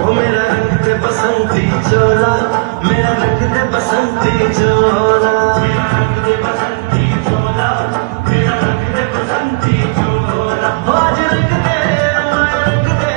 ओ मेरा रंग दे बसंती चोला, मेरा रंग दे बसंती चोला, मेरा रंग दे बसंती चोला, मेरा रंग दे बसंती चोला। ओ आज रंग दे, माया रंग दे।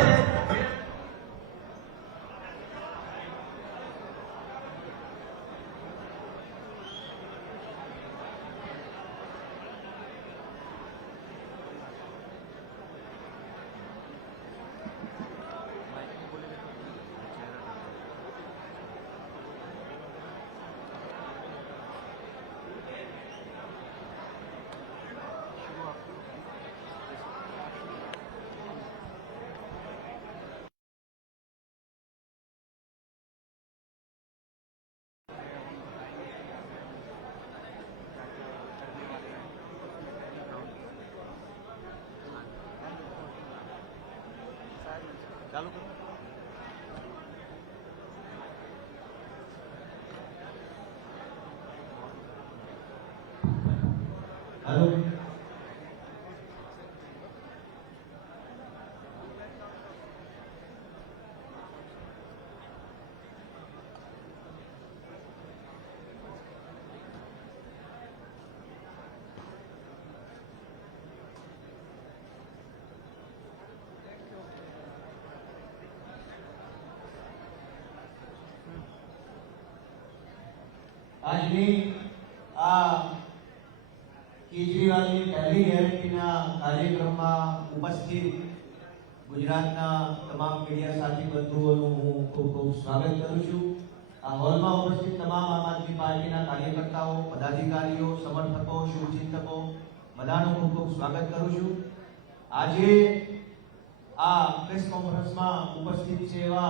चालू करो। हेलो આજની આ કેજરીવાલની પહેલી ગેરંટીના કાર્યક્રમમાં ઉપસ્થિત ગુજરાતના તમામ મીડિયા સાથી બંધુઓનું હું ખૂબ ખૂબ સ્વાગત કરું છું। આ હોલમાં ઉપસ્થિત તમામ આમ આદમી પાર્ટીના કાર્યકર્તાઓ, પદાધિકારીઓ, સમર્થકો, શુભચિંતકો બધાનું ખૂબ ખૂબ સ્વાગત કરું છું। આજે આ પ્રેસ કોન્ફરન્સમાં ઉપસ્થિત છે એવા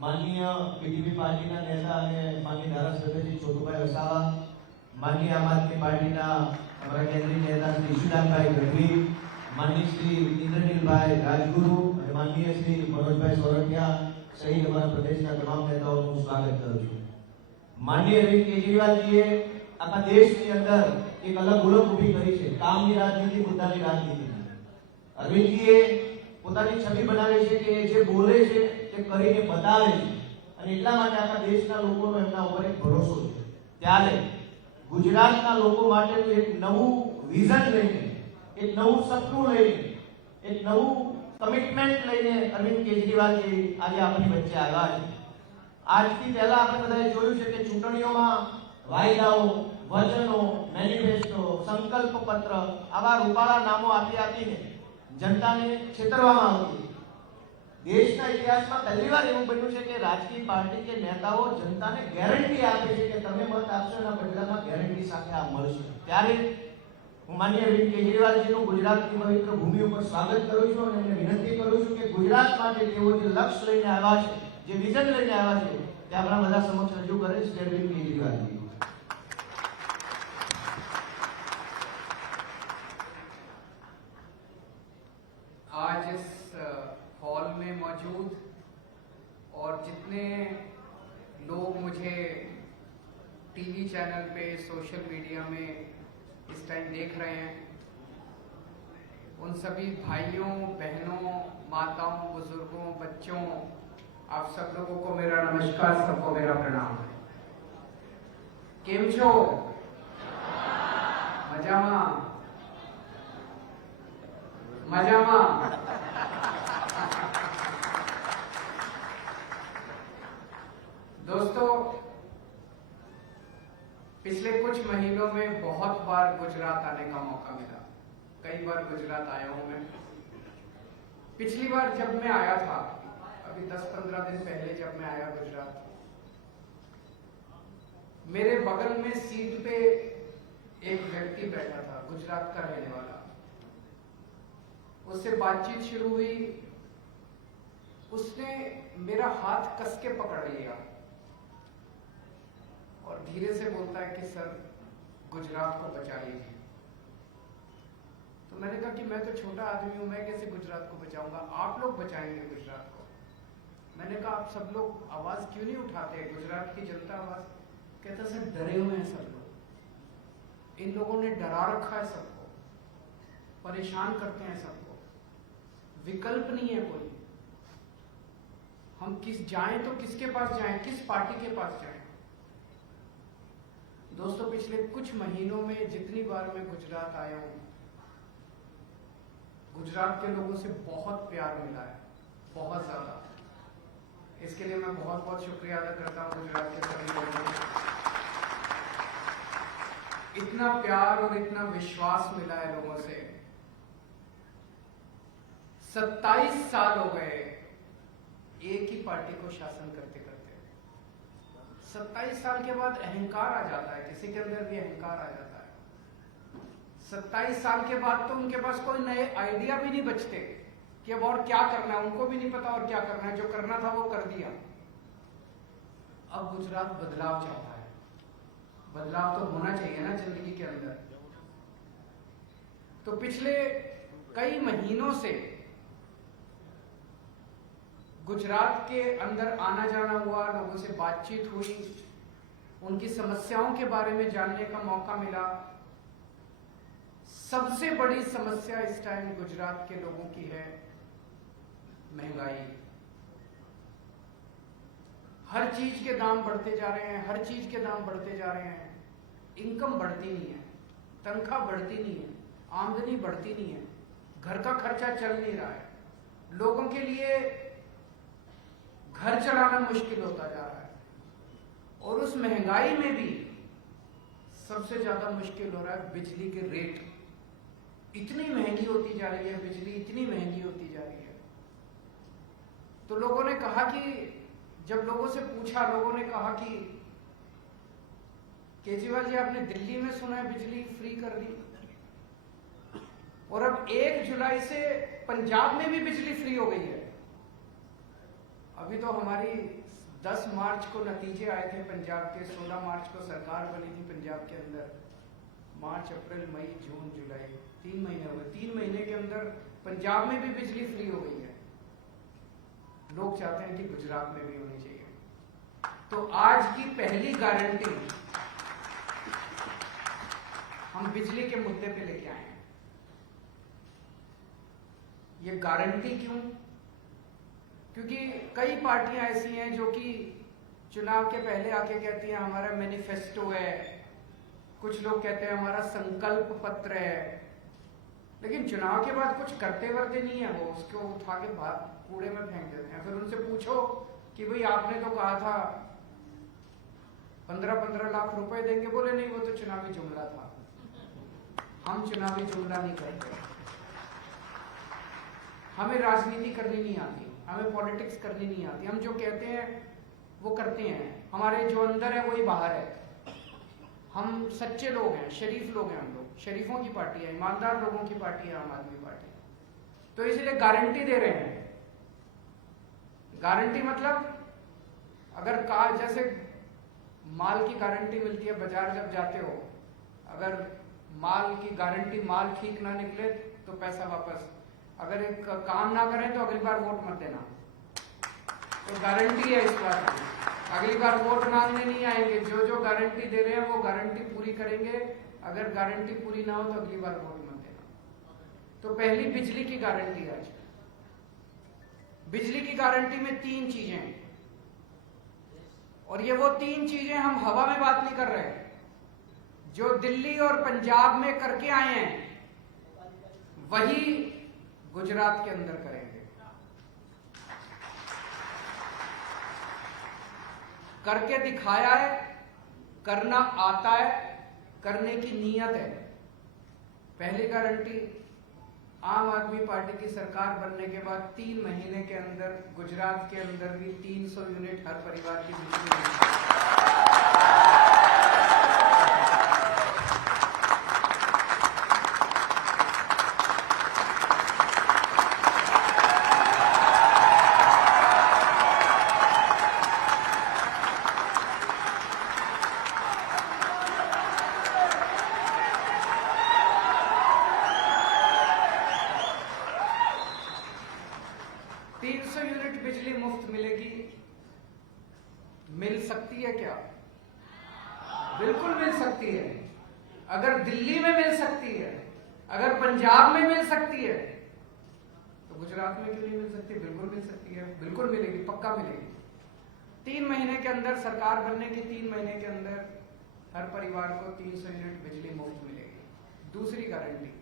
माननीय पीडीपी पार्टी नेता माननीय धारासभ्य श्री छोटूभाई वसावा, माननीय आम आदमी पार्टी हमारा केंद्रीय नेता श्री ईशुदानभाई गढ़वी, माननीय श्री इंद्रनील भाई राजगुरु, माननीय श्री मनोज भाई सोरठिया सहित हमारा प्रदेश तमाम नेताओं स्वागत करूँ छूं। माननीय अरविंद केजरीवाल जी आखा देश के अंदर एक अलग ओळख उभी करी है, काम की राजनीति, मुद्दा की राजनीति। अरविंद जी પોતાની છબી બનાવે છે કે જે બોલે છે તે કરીને બતાવે છે અને એટલા માટે આખા દેશના લોકોનો એમના ઉપર એક ભરોસો છે। ત્યારે ગુજરાતના લોકો માટેનું એક નવું વિઝન લઈને, એક નવું સપનું લઈને, એક નવું કમિટમેન્ટ લઈને અરવિંદ કેજરીવાલજી આજે આપણી વચ્ચે આવ્યા છે। આજથી પહેલા આપણે બધાએ જોયું છે કે ચૂંટણીઓમાં વાયદાઓ, વચનો, મેનિફેસ્ટો, સંકલ્પ પત્ર આવા રૂપાળા નામો આપીને जनता ने छेतरवामां आवती। देशना इतिहासमां पहलीवार एवुं बन्युं छे के राजकीय पार्टी के नेताओ जनता ने गेरंटी आपे छे के तमे मत आपशो एना बदलामां गेरंटी साथे आ मळशे। त्यारे हुं माननीय अरविंद केजरीवालजीनुं गुजरातनी पवित्र भूमि पर स्वागत करूं छुं અને એમને વિનંતી કરું છું કે ગુજરાત માટે તેઓ જે લક્ષ્ય લઈને આવ્યા છે, જે વિઝન લઈને આવ્યા છે તે આપણા બધા સમક્ષ રજૂ કરે છે અરવિંદ કેજરીવાલજી। आज इस हॉल में मौजूद और जितने लोग मुझे टीवी चैनल पे, सोशल मीडिया में इस टाइम देख रहे हैं, उन सभी भाइयों, बहनों, माताओं, बुजुर्गों, बच्चों, आप सब लोगों को मेरा नमस्कार, सबको मेरा प्रणाम। केम छो? मजामा? मजामा? दोस्तों, पिछले कुछ महीनों में बहुत बार गुजरात आने का मौका मिला। कई बार गुजरात आया हूं मैं। पिछली बार जब मैं आया था, अभी 10-15 दिन पहले जब मैं आया गुजरात, मेरे बगल में सीट पे एक व्यक्ति बैठा था, गुजरात का रहने वाला। उससे बातचीत शुरू हुई, उसने मेरा हाथ कस के पकड़ लिया और धीरे से बोलता है कि सर गुजरात को बचा लीजिए। तो मैंने कहा कि मैं तो छोटा आदमी हूं, मैं कैसे गुजरात को बचाऊंगा, आप लोग बचाएंगे गुजरात को। मैंने कहा आप सब लोग आवाज क्यों नहीं उठाते, गुजरात की जनता आवाज। कहता सर डरे हुए हैं सब लोग, इन लोगों ने डरा रखा है सबको, परेशान करते हैं सबको, विकल्प नहीं है कोई। हम जाएं तो किसके पास जाएं, किस पार्टी के पास जाएं। दोस्तों, पिछले कुछ महीनों में जितनी बार मैं गुजरात आया हूं, गुजरात के लोगों से बहुत प्यार मिला है, बहुत ज्यादा। इसके लिए मैं बहुत बहुत शुक्रिया अदा करता हूं गुजरात के सभी लोगों को। इतना प्यार और इतना विश्वास मिला है लोगों से। 27 साल हो गए एक ही पार्टी को शासन करते करते। 27 साल के बाद अहंकार आ जाता है, किसी के अंदर भी अहंकार आ जाता है। 27 साल के बाद तो उनके पास कोई नए आइडिया भी नहीं बचते कि अब और क्या करना है। उनको भी नहीं पता और क्या करना है, जो करना था वो कर दिया। अब गुजरात बदलाव चाहता है। बदलाव तो होना चाहिए ना जिंदगी के अंदर। तो पिछले कई महीनों से गुजरात के अंदर आना जाना हुआ, लोगों से बातचीत हुई, उनकी समस्याओं के बारे में जानने का मौका मिला। सबसे बड़ी समस्या इस टाइम गुजरात के लोगों की है महंगाई। हर चीज के दाम बढ़ते जा रहे हैं, हर चीज के दाम बढ़ते जा रहे हैं। इनकम बढ़ती नहीं है, तनख्वाह बढ़ती नहीं है, आमदनी बढ़ती नहीं है, घर का खर्चा चल नहीं रहा है। लोगों के लिए घर चलाना मुश्किल होता जा रहा है। और उस महंगाई में भी सबसे ज्यादा मुश्किल हो रहा है बिजली के रेट। इतनी महंगी होती जा रही है बिजली, इतनी महंगी होती जा रही है। तो लोगों ने कहा कि, जब लोगों से पूछा, लोगों ने कहा कि केजरीवाल जी, आपने दिल्ली में सुना है बिजली फ्री कर दी, और अब 1 जुलाई से पंजाब में भी बिजली फ्री हो गई है। अभी तो हमारी 10 मार्च को नतीजे आए थे पंजाब के, 16 मार्च को सरकार बनी थी पंजाब के अंदर। मार्च, अप्रैल, मई, जून, जुलाई, 3 महीने हो गए। 3 महीने के अंदर पंजाब में भी बिजली फ्री हो गई है। लोग चाहते हैं कि गुजरात में भी होनी चाहिए। तो आज की पहली गारंटी हम बिजली के मुद्दे पे लेके आए हैं। ये गारंटी क्यों? क्योंकि कई पार्टियां ऐसी हैं जो कि चुनाव के पहले आके कहती हैं हमारा मैनिफेस्टो है, कुछ लोग कहते हैं हमारा संकल्प पत्र है, लेकिन चुनाव के बाद कुछ करते वर्ते नहीं है। वो उसको उठा के बाहर कूड़े में फेंक देते हैं। फिर उनसे पूछो कि भाई आपने तो कहा था 15-15 लाख रुपए देंगे, बोले नहीं वो तो चुनावी जुमला था। हम चुनावी जुमला नहीं करते, हमें राजनीति करनी नहीं आती, हमें पॉलिटिक्स करनी नहीं आती। हम जो कहते हैं वो करते हैं। हमारे जो अंदर है वही बाहर है। हम सच्चे लोग हैं, शरीफ लोग हैं। हम लोग शरीफों की पार्टी है, ईमानदार लोगों की पार्टी है आम आदमी पार्टी। तो इसलिए गारंटी दे रहे हैं। गारंटी मतलब अगर जैसे माल की गारंटी मिलती है, बाजार जब जाते हो, अगर माल की गारंटी, माल ठीक ना निकले तो पैसा वापस, अगर एक काम ना करें तो अगली बार वोट मत देना। तो गारंटी है इस बार, अगली बार वोट मांगने नहीं आएंगे। जो गारंटी दे रहे हैं वो गारंटी पूरी करेंगे। अगर गारंटी पूरी ना हो तो अगली बार वोट मत देना। तो पहली बिजली की गारंटी आज। बिजली की गारंटी में 3 चीजें हैं, और ये वो 3 चीजें हम हवा में बात नहीं कर रहे हैं। जो दिल्ली और पंजाब में करके आए हैं वही गुजरात के अंदर करेंगे। करके दिखाया है, करना आता है, करने की नीयत है। पहली गारंटी, आम आदमी पार्टी की सरकार बनने के बाद 3 महीने के अंदर गुजरात के अंदर भी 300 यूनिट हर परिवार की बिजली मिलेगी। 300 यूनिट बिजली मुफ्त मिलेगी। मिल सकती है क्या? बिल्कुल मिल सकती है। अगर दिल्ली में मिल सकती है, अगर पंजाब में मिल सकती है, तो तो गुजरात में क्यों नहीं मिल सकती? बिल्कुल मिल सकती है, बिल्कुल मिलेगी, पक्का मिलेगी। 3 महीने के अंदर, सरकार बनने के 3 महीने के अंदर हर परिवार को 300 यूनिट बिजली मुफ्त मिलेगी। दूसरी गारंटी,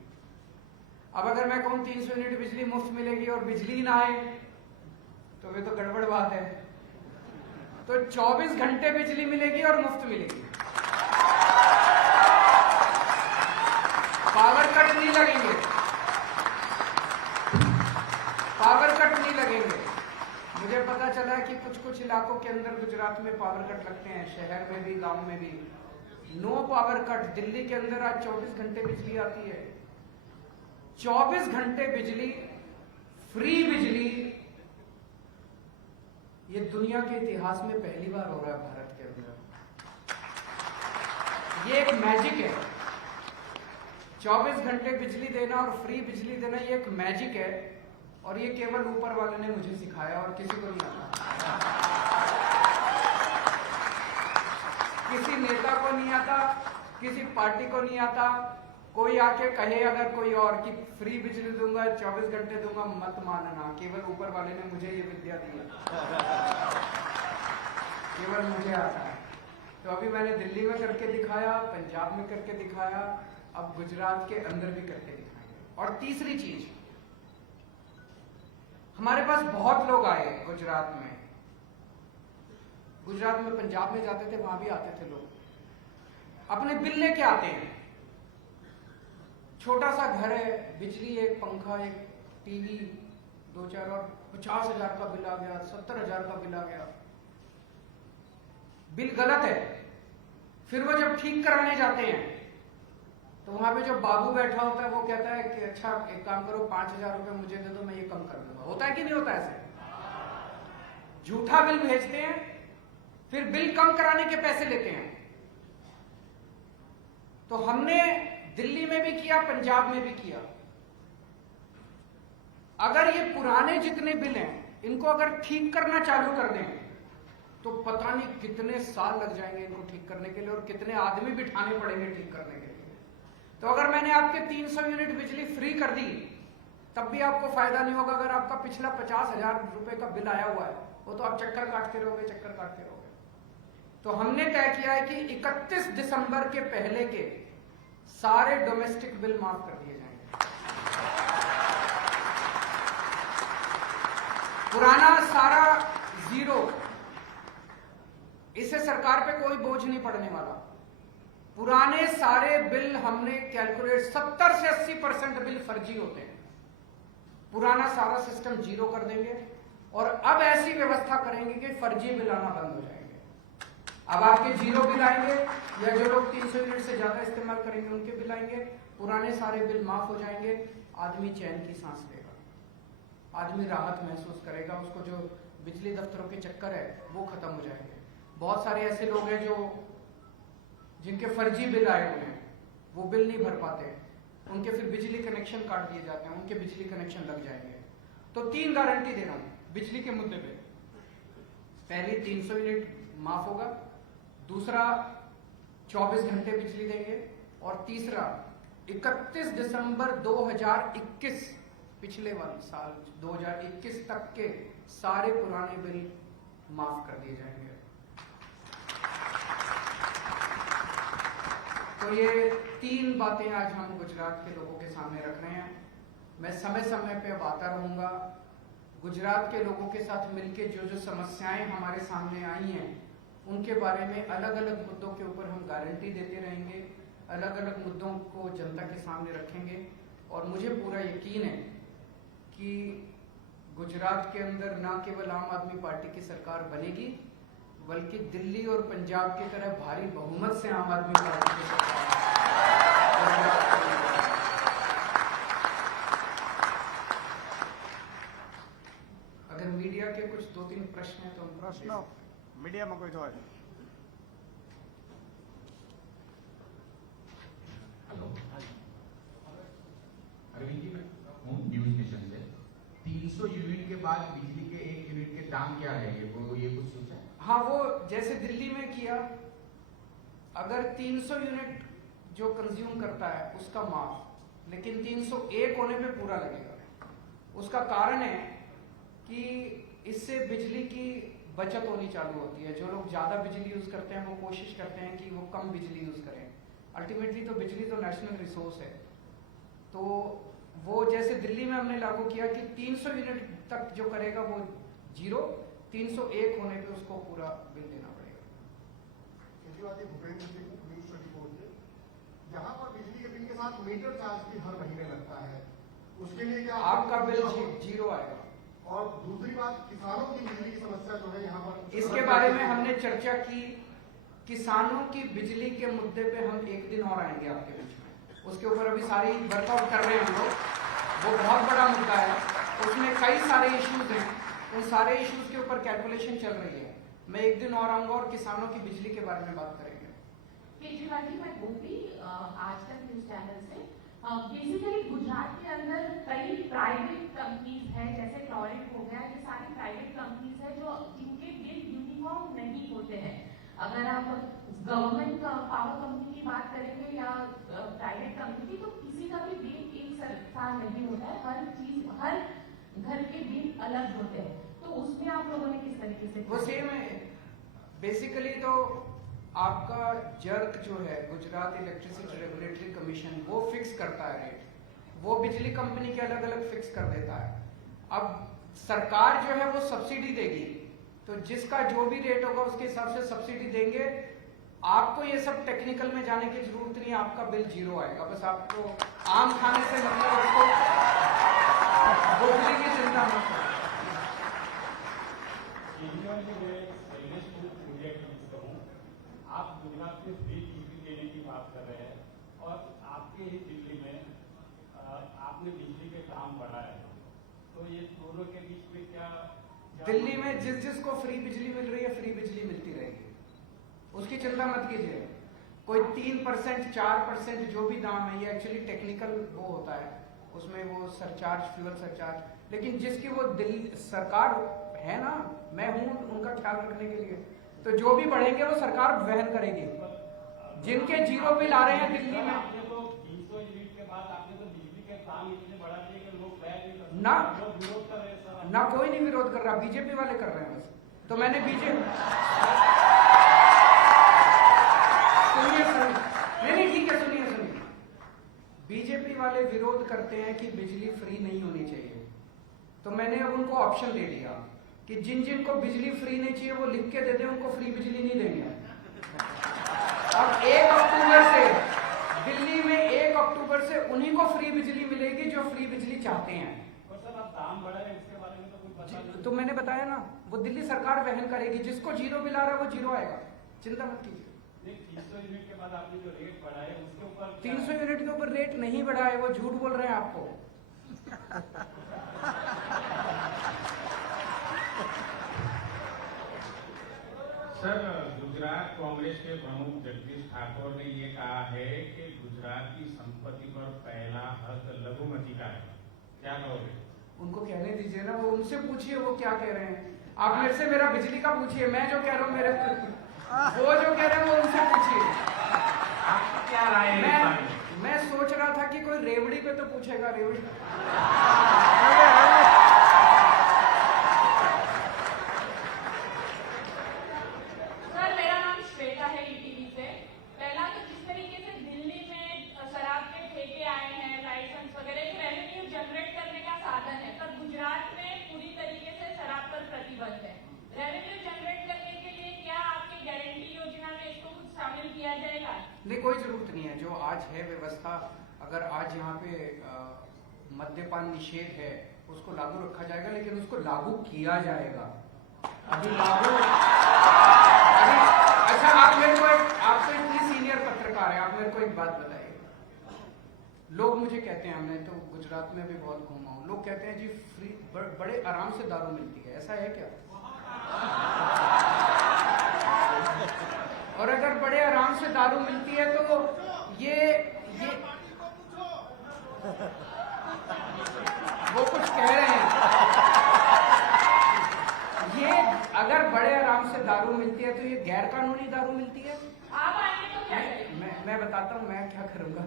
अब अगर मैं कहूं 300 यूनिट बिजली मुफ्त मिलेगी और बिजली ना आए तो वे तो गड़बड़ बात है। तो 24 घंटे बिजली मिलेगी और मुफ्त मिलेगी। पावर कट नहीं लगेंगे, पावर कट नहीं लगेंगे। मुझे पता चला कि कुछ इलाकों के अंदर गुजरात में पावर कट लगते हैं, शहर में भी, गांव में भी। No power cut. दिल्ली के अंदर आज 24 घंटे बिजली आती है। 24 घंटे बिजली, फ्री बिजली। ये दुनिया के इतिहास में पहली बार हो रहा है भारत के अंदर। ये एक मैजिक है। 24 घंटे बिजली देना और फ्री बिजली देना, ये एक मैजिक है। और ये केवल ऊपर वाले ने मुझे सिखाया और किसी को नहीं आता। किसी नेता को नहीं आता, किसी पार्टी को नहीं आता। कोई आके कहे अगर कोई और कि फ्री बिजली दूंगा, 24 घंटे दूंगा, मत मानना। केवल ऊपर वाले ने मुझे ये विद्या दी है, केवल मुझे आता है। तो अभी मैंने दिल्ली में करके दिखाया, पंजाब में करके दिखाया, अब गुजरात के अंदर भी करके दिखाएंगे। और तीसरी चीज, हमारे पास बहुत लोग आए गुजरात में। गुजरात में, पंजाब में जाते थे, वहां भी आते थे लोग। अपने बिल लेके आते हैं। छोटा सा घर है, बिजली, एक पंखा, एक टीवी, 2-4 और 50,000 का बिल आ गया, 70,000 का बिल आ गया। बिल गलत है। फिर वो जब ठीक कराने जाते हैं तो वहां पे जो बाबू बैठा होता है वो कहता है कि अच्छा एक काम करो, 5,000 रुपए मुझे दे दो, मैं ये कम कर दूंगा। होता है कि नहीं होता ऐसे? झूठा बिल भेजते हैं, फिर बिल कम कराने के पैसे लेते हैं। तो हमने दिल्ली में भी किया, पंजाब में भी किया। अगर ये पुराने जितने बिल हैं, इनको अगर ठीक करना चालू कर दें तो पता नहीं कितने साल लग जाएंगे इनको ठीक करने के लिए, और कितने आदमी बिठाने पड़ेंगे ठीक करने के लिए। तो अगर मैंने आपके 300 यूनिट बिजली फ्री कर दी, तब भी आपको फायदा नहीं होगा। अगर आपका पिछला 50,000 रुपए का बिल आया हुआ है, वो तो आप चक्कर काटते रहोगे, चक्कर काटते रहोगे। तो हमने तय किया है कि 31 दिसंबर के पहले के सारे डोमेस्टिक बिल माफ कर दिए जाएंगे। पुराना सारा जीरो। इससे सरकार पे कोई बोझ नहीं पड़ने वाला। पुराने सारे बिल हमने कैलकुलेट, 70 से 80% बिल फर्जी होते हैं। पुराना सारा सिस्टम जीरो कर देंगे और अब ऐसी व्यवस्था करेंगे कि फर्जी बिल आना बंद हो जाएंगे। अब आपके जीरो बिल आएंगे, या जो लोग 300 यूनिट से ज्यादा इस्तेमाल करेंगे उनके बिल आएंगे। पुराने सारे बिल माफ हो जाएंगे। आदमी चैन की सांस लेगा, आदमी राहत महसूस करेगा। उसको जो बिजली दफ्तरों के चक्कर है वो खत्म हो जाएंगे। बहुत सारे ऐसे लोग हैं जो जिनके फर्जी बिल आए हुए हैं, वो बिल नहीं भर पाते, उनके फिर बिजली कनेक्शन काट दिए जाते हैं, उनके बिजली कनेक्शन लग जाएंगे। तो 3 गारंटी दे रहा हूं बिजली के मुद्दे पे। पहली, 300 यूनिट माफ होगा। दूसरा, 24 घंटे बिजली देंगे। और तीसरा, 31 दिसंबर 2021, पिछले वाले साल 2021 तक के सारे पुराने बिल माफ कर दिए जाएंगे। तो ये 3 बातें आज हम गुजरात के लोगों के सामने रख रहे हैं। मैं समय समय पे अब आता रहूंगा। गुजरात के लोगों के साथ मिलकर जो समस्याएं हमारे सामने आई हैं, उनके बारे में अलग अलग मुद्दों के ऊपर हम गारंटी देते रहेंगे, अलग अलग मुद्दों को जनता के सामने रखेंगे। और मुझे पूरा यकीन है कि गुजरात के अंदर न केवल आम आदमी पार्टी की सरकार बनेगी, बल्कि दिल्ली और पंजाब की तरह भारी बहुमत से आम आदमी पार्टी की सरकार। अगर मीडिया के कुछ 2-3 प्रश्न हैं तो हम પ્રશ્ન મીડિયામાં કોઈ હોય? हेलो अरविंद जी, मैं हूँ न्यूज नेशन से। 300 यूनिट के बाद बिजली के 1 यूनिट के दाम क्या रहेंगे, वो ये कुछ सोचा है? हाँ, वो जैसे दिल्ली में किया, अगर 300 यूनिट जो कंज्यूम करता है उसका माफ, लेकिन 301 होने पे पूरा लगेगा। उसका कारण है कि इससे बिजली की बचत होनी चालू होती है। जो लोग ज़्यादा बिजली यूज़ करते हैं वो कोशिश करते हैं कि वो कम बिजली यूज़ करें। अल्टीमेटली तो बिजली तो नेशनल रिसोर्स है। तो वो जैसे दिल्ली में हमने लागू किया कि 300 यूनिट तक जो करेगा वो 0, 301 होने पे उसको पूरा बिल देना पड़ेगा। केजरीवाल भूपेंद्र सिंह न्यूज 24 से, जहाँ पर बिजली के बिल के साथ मीटर चार्ज भी हर महीने लगता है, उसके लिए क्या आपका बिल 0 आएगा। और दूसरी बात, किसानों की बिजली की समस्या जो है यहाँ पर, इसके बारे में हमने चर्चा की। किसानों की बिजली के मुद्दे पे हम एक दिन और आएंगे आपके बीच में। उसके ऊपर अभी सारी वर्कआउट कर रहे हैं हम लोग। वो बहुत बड़ा मुद्दा है, उसमें कई सारे इश्यूज हैं। उन सारे इश्यूज के ऊपर कैलकुलेशन चल रही है। मैं एक दिन और आऊंगा और किसानों की बिजली के बारे में बात करेंगे। केजरीवाल जी, मैं गोपी आज तक न्यूज चैनल से। बेसिकली गुजरात के अंदर कई प्राइवेट कंपनीज हैं, जैसे टॉरेंट हो गया, ये सारी प्राइवेट कंपनीज है जो जिनके बिल यूनिफॉर्म नहीं होते हैं। अगर आप गवर्नमेंट पावर कंपनी की बात करेंगे या प्राइवेट कंपनी की, तो किसी का भी बिल एक सा नहीं होता है। हर चीज, हर घर के बिल अलग होते हैं। तो उसमें आप लोगों ने किस तरीके से वो सेम है। बेसिकली तो आपका जर्क जो है, गुजरात इलेक्ट्रिसिटी रेगुलेटरी कमीशन, वो फिक्स करता है रेट। वो बिजली कंपनी के अलग अलग फिक्स कर देता है। अब सरकार जो है वो सब्सिडी देगी, तो जिसका जो भी रेट होगा उसके हिसाब से सब्सिडी देंगे। आपको ये सब टेक्निकल में जाने की जरूरत नहीं है, आपका बिल 0 आएगा। बस आपको आम खाने से मतलब उसको बिजली की चिंता मत करो। आप गुजरात में फ्री बिजली देने की बात कर रहे हैं और आपके ही दिल्ली में आपने बिजली के दाम बढ़ाए, तो ये दोनों के बीच में क्या दिल्ली में जिसको फ्री बिजली मिल रही है, फ्री बिजली मिलती रहेगी, उसकी चिंता मत कीजिए। कोई 3%, 4% जो भी दाम है, ये एक्चुअली टेक्निकल वो होता है, उसमें वो सरचार्ज, फ्यूल सरचार्ज। लेकिन जिसकी वो दिल्ली सरकार है ना, मैं हूं उनका ख्याल रखने के लिए, तो जो भी बढ़ेंगे वो सरकार वहन करेगी। जिनके 0 बिल आ रहे हैं दिल्ली में, आपने तो 300 यूनिट के बाद आपने तो बिजली के दाम इतने बढ़ा दिए कि लोग बैठ नहीं सकते, ना लोग विरोध कर रहे हैं सर। ना कोई नहीं विरोध कर रहा, बीजेपी वाले कर रहे हैं बस। तो मैंने बीजेपी नहीं ठीक है, सुनिए। बीजेपी वाले विरोध करते हैं कि बिजली फ्री नहीं होनी चाहिए, तो मैंने अब उनको ऑप्शन दे दिया कि जिन को बिजली फ्री नहीं चाहिए वो लिख के दे दें, उनको फ्री बिजली नहीं देंगे। अब 1 अक्टूबर से दिल्ली में 1 अक्टूबर से उन्हीं को फ्री बिजली मिलेगी जो फ्री बिजली चाहते हैं। और सर आप दाम बढ़ाए इसके बारे में तो कुछ बता नहीं। तो मैंने बताया ना, वो दिल्ली सरकार वहन करेगी। जिसको 0 बिल आ रहा है वो 0 आएगा, चिंता मत कीजिए। 300 यूनिट के बाद आपने जो रेट बढ़ाए उसके ऊपर 300 यूनिट के ऊपर रेट नहीं बढ़ा है, वो झूठ बोल रहे हैं आपको। सर, गुजरात कांग्रेस के प्रमुख जगदीश ठाकुर ने ये कहा है कि गुजरात की संपत्ति पर पहला हक लघुमती का है, क्या कहोगे? उनको कहने दीजिए ना, वो उनसे पूछिए वो क्या कह रहे हैं। आप मेरे से मेरा बिजली का पूछिए, मैं जो कह रहा हूँ मेरे वो जो कह रहे हैं वो उनसे पूछिए। आपकी क्या राय है? मैं सोच रहा था कि कोई रेवड़ी पे तो पूछेगा, रेवड़ी। सर, मेरा नाम श्वेता है, ईटीवी से। पहला तो जिस तरीके से दिल्ली में शराब के ठेके आए हैं, लाइसेंस वगैरह, ये रेवेन्यू जनरेट करने का साधन है, पर गुजरात में पूरी तरीके से शराब पर प्रतिबंध है। रेवेन्यू जनरेट करने के लिए क्या आपकी गारंटी योजना में इसको कुछ शामिल किया जाएगा? नहीं, कोई जरूरत नहीं है। जो आज है व्यवस्था, अगर आज यहाँ पे मद्यपान निषेध है उसको लागू रखा जाएगा, लेकिन उसको लागू किया जाएगा। अभी लागू अच्छा, आप मेरे को आप तो इतनी सीनियर पत्रकार है, आप मेरे को एक बात बताइए। लोग मुझे कहते हैं, मैं तो गुजरात में भी बहुत घूमा हूँ, लोग कहते हैं जी फ्री बड़े आराम से दारू मिलती है, ऐसा है क्या? और अगर बड़े आराम से दारू मिलती है तो ये वो कुछ कह रहे हैं, ये अगर बड़े आराम से दारू मिलती है तो ये गैर कानूनी दारू मिलती है। आप आएंगे तो क्या करेंगे? मैं बताता हूँ मैं क्या करूंगा।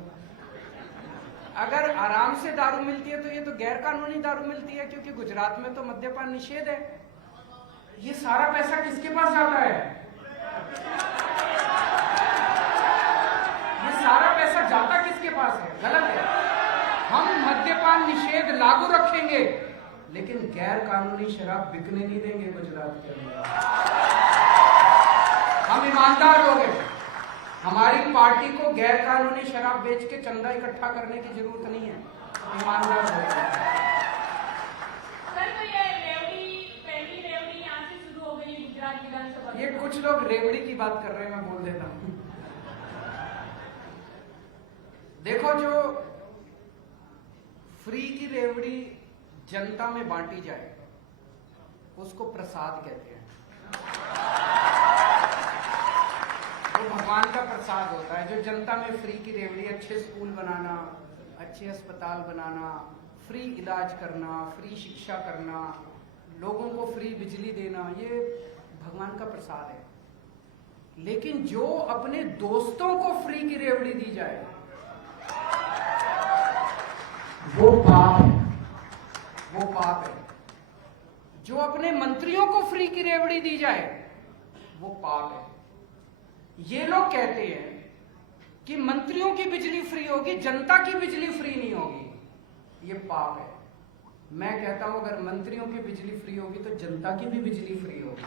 अगर आराम से दारू मिलती है तो ये तो गैर कानूनी दारू मिलती है, क्योंकि गुजरात में तो मद्यपान निषेध है। ये सारा पैसा किसके पास जाता है? ये सारा पैसा जाता किसके पास है? गलत है। हम मद्यपान निषेध लागू रखेंगे लेकिन गैर कानूनी शराब बिकने नहीं देंगे गुजरात के अंदर। हम ईमानदार लोग हैं। हमारी पार्टी को गैर कानूनी शराब बेच के चंदा इकट्ठा करने की जरूरत नहीं है। ईमानदार लोग हैं। सर, तो ये पहली रेवड़ी यहाँ से शुरू हो गई गुजरात विधानसभा। ये कुछ लोग रेवड़ी की बात कर रहे हैं, मैं बोल देता हूं। देखो, जो फ्री की रेवड़ी जनता में बांटी जाए उसको प्रसाद कहते हैं। वो भगवान का प्रसाद होता है। जो जनता में फ्री की रेवड़ी, अच्छे स्कूल बनाना, अच्छे अस्पताल बनाना, फ्री इलाज करना, फ्री शिक्षा करना, लोगों को फ्री बिजली देना, ये भगवान का प्रसाद है। लेकिन जो अपने दोस्तों को फ्री की रेवड़ी दी जाए वो पाप है, वो पाप है। जो अपने मंत्रियों को फ्री की रेवड़ी दी जाए वो पाप है। ये लोग कहते हैं कि मंत्रियों की बिजली फ्री होगी, जनता की बिजली फ्री नहीं होगी। ये पाप है। मैं कहता हूं अगर मंत्रियों की बिजली फ्री होगी तो जनता की भी बिजली फ्री होगी।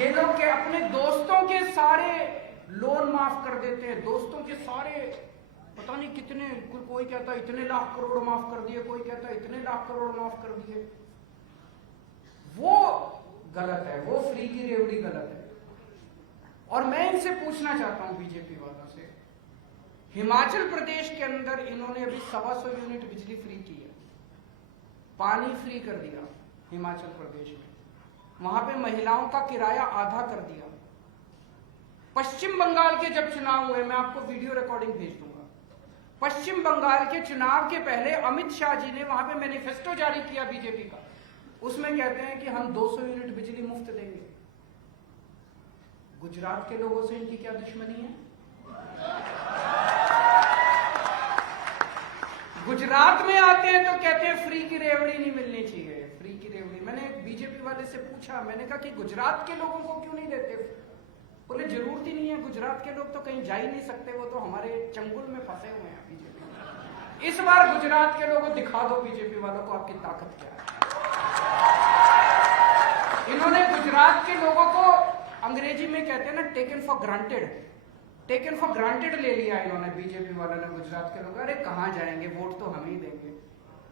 ये लोग के अपने दोस्तों के सारे लोन माफ कर देते हैं, दोस्तों के सारे पता नहीं कितने, कोई कहता है इतने लाख करोड़ माफ कर दिए, कोई कहता है इतने लाख करोड़ माफ कर दिए। वो गलत है, वो फ्री की रेवड़ी गलत है। और मैं इनसे पूछना चाहता हूं बीजेपी वालों से, हिमाचल प्रदेश के अंदर इन्होंने अभी 125 यूनिट बिजली फ्री की है, पानी फ्री कर दिया हिमाचल प्रदेश में, वहां पे महिलाओं का किराया आधा कर दिया। पश्चिम बंगाल के जब चुनाव हुए, मैं आपको वीडियो रिकॉर्डिंग भेज दूंगा, पश्चिम बंगाल के चुनाव के पहले अमित शाह जी ने वहां पे मैनिफेस्टो जारी किया बीजेपी का। उसमें कहते हैं कि हम 200 यूनिट बिजली मुफ्त देंगे। गुजरात के लोगों से इनकी क्या दुश्मनी है? गुजरात में आते हैं तो कहते हैं फ्री की रेवड़ी नहीं मिलनी चाहिए, फ्री की रेवड़ी। मैंने एक बीजेपी वाले से पूछा, मैंने कहा कि गुजरात के लोगों को क्यों नहीं देते? बोले जरूरत ही नहीं है, गुजरात के लोग तो कहीं जा ही नहीं सकते, वो तो हमारे चंगुल में फंसे हुए हैं बीजेपी। इस बार गुजरात के लोगों को दिखा दो बीजेपी वालों को आपकी ताकत क्या है। इन्होंने गुजरात के लोगों को, अंग्रेजी में कहते हैं ना taken for granted, taken for granted ले लिया इन्होंने, बीजेपी वालों ने गुजरात के लोग। अरे कहां जाएंगे, वोट तो हम ही देंगे,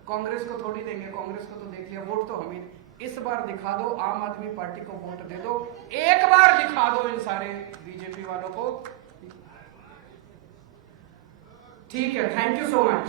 कांग्रेस को थोड़ी देंगे, कांग्रेस को तो देख लिया, वोट तो हम ही। इस बार दिखा दो, आम आदमी पार्टी को वोट दे दो, एक बार दिखा दो इन सारे बीजेपी वालों को। ठीक है, थैंक यू सो मच।